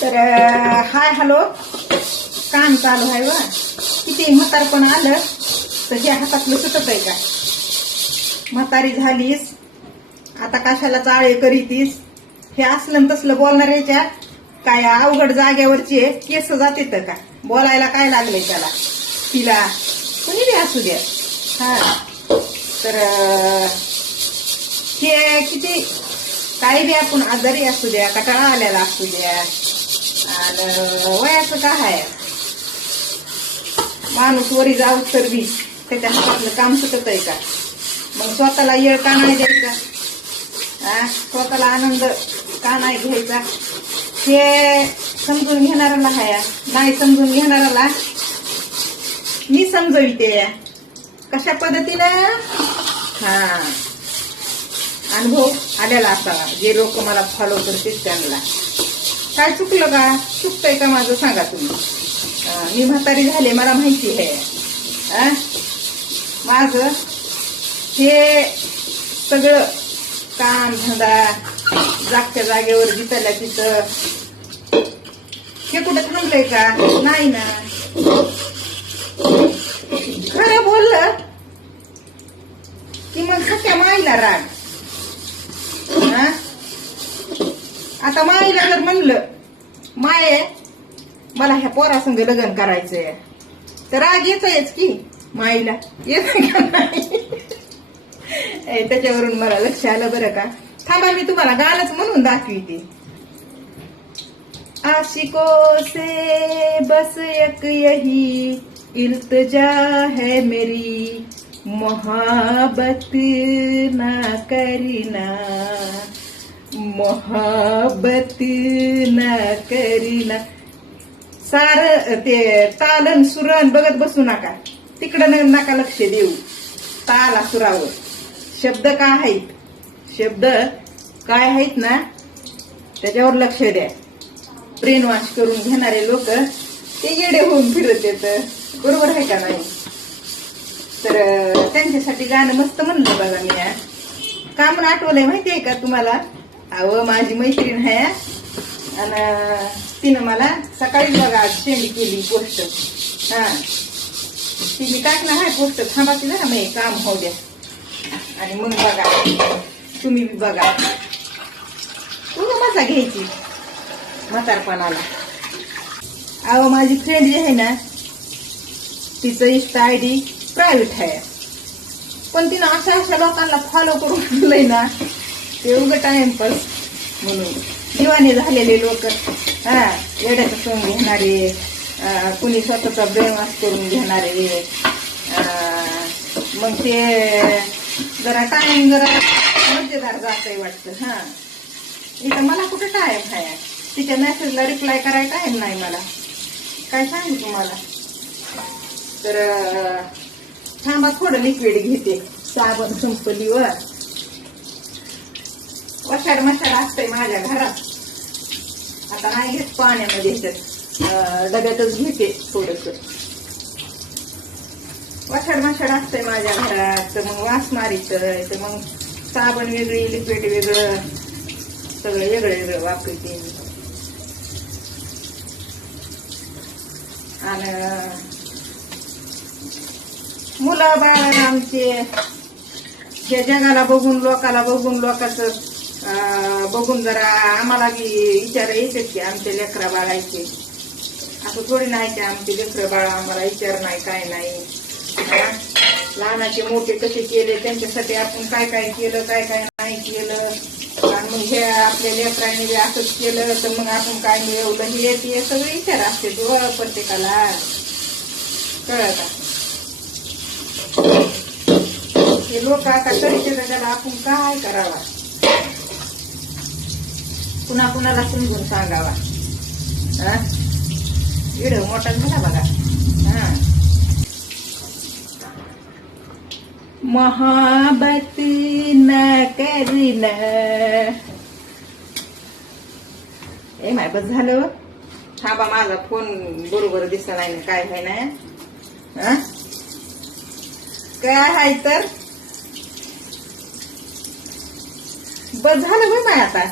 तर hi hello काम चालू आहे बा. किती म्हातारपण आलं तर हे हातातलं सुटत आहे का? म्हातारी झालीस आता कशाला चाळे करीतीस? हे असलं तसलं बोलणाऱ्याच्या काय अवघड जाग्यावरचे केस जाते का? बोलायला काय लागले त्याला तिला कुणी बी असू द्या. हा तर हे किती काही बी आपण आजारी असू द्या कटाळा आलेला असू द्या आणि वयाचं काय आहे माणूस वरी जाऊ तर बी त्याच्या हातातलं काम सुटत आहे का? मग स्वतःला येळ का नाही द्यायचा? स्वतःला आनंद का नाही घ्यायचा? हे समजून घेणाऱ्याला आहे, नाही समजून घेणाऱ्याला मी समजविते कशा पद्धतीनं. अनुभव आलेला असावा जे लोक मला फॉलो करतील त्यांना. काय चुकलं का? चुकतंय का माझं सांगा तुम्ही. मी म्हातारी झाले मला माहिती आहे. माझं हे सगळं काम धंदा जागच्या जागेवर जिथल्या तिथं हे कुठं थांबलंय का? नाही ना. खरं बोललं की मग सख्या माईला राग. आता माईला जर म्हणलं माये मला ह्या पोरासंग लग्न करायचंय तर राग येतच की माईला, येत का नाही? त्याच्यावरून मला लक्ष आलं बरं का. थांबा मी तुम्हाला गाणंच म्हणून दाखविते. आशिकों से बस एक यही इल्तिजा है मेरी, मोहब्बत ना करना, मोहब्बत ना करना. सार ते तालन सुरण बघत बसू नका, तिकडं नका लक्ष देऊ. ताला सुरावर शब्द काय आहेत, शब्द काय आहेत ना त्याच्यावर लक्ष द्या. ब्रेन वॉश करून घेणारे लोक ते येडे होऊन फिरत येत, बरोबर आहे का नाही? तर त्यांच्यासाठी गाणं मस्त म्हणलं बघा मी. का म्हणून आठवलंय माहितीये का तुम्हाला? अहो माझी मैत्रीण आहे आणि तिनं मला सकाळी बघा सेंड केली पोस्ट. तिने टाकलं आहे पोस्ट. थांबा ती जरा मग काम होऊ द्या आणि मग बघा तुम्ही बी बघा. तुला मजा घ्यायची म्हातारपणाला. अहो माझी फ्रेंड जी आहे ना तिचं इंस्टा आयडी प्रायव्हेट आहे, पण तिनं अशा लोकांना फॉलो करून ठेवलंय ना ते उगं टाइमपास म्हणून. दिवाने झालेले लोक, येड्याचं सोंग घेणारे, कुणी स्वतःचा ब्रेनवॉश करून घेणारे, मग ते जरा टाइम जरा मजेदार जातंय वाटतं. इथं मला कुठं टाइम आहे? तिच्या मेसेजला रिप्लाय करायला टाइम नाही मला. काय सांगू तुम्हाला? तर थांबा थोडं लिक्विड घेते. साबण संपली व वशाड मशाड असतंय माझ्या घरात. आता नाही घेत पाण्यामध्ये, डब्यातच घेते थोडस. वशाड मशाड असतंय माझ्या घरात तर मग वास मारीचं, तर मग साबण वेगळी लिक्विड वेगळं सगळं वेगळं वेगळं वापरते. आणि मुलं बाळ आमचे हे जगाला बघून लोकाला बघून लोकांचं बघून जरा आम्हाला बी विचार येतात की आमच्या लेकरा बाळायचे. असं थोडी नाही की आमचे लेकर बाळ आम्हाला विचार नाही काय नाही. लहानाचे मोठे कसे केले त्यांच्यासाठी आपण काय काय केलं काय काय नाही केलं, आणि मग हे आपल्या लेकरांनी असंच केलं तर मग आपण काय मिळवलं हे सगळे विचार असते प्रत्येकाला. कळलं का? हे लोक आता करीत त्याला आपण काय करावा, पुन्हा कुणाला समजून सांगावा. व्हिडिओ मोठा झाला बघा. मोहब्बत न करना. ए माय बस झालं. थांबा माझा फोन बरोबर दिसला नाही ना काय आहे ना. काय आहे तर बस झालं होय माय आता.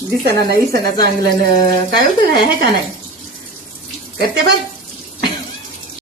दिसना नाही इसना चांगलं काय होतं आहे का नाही करते पण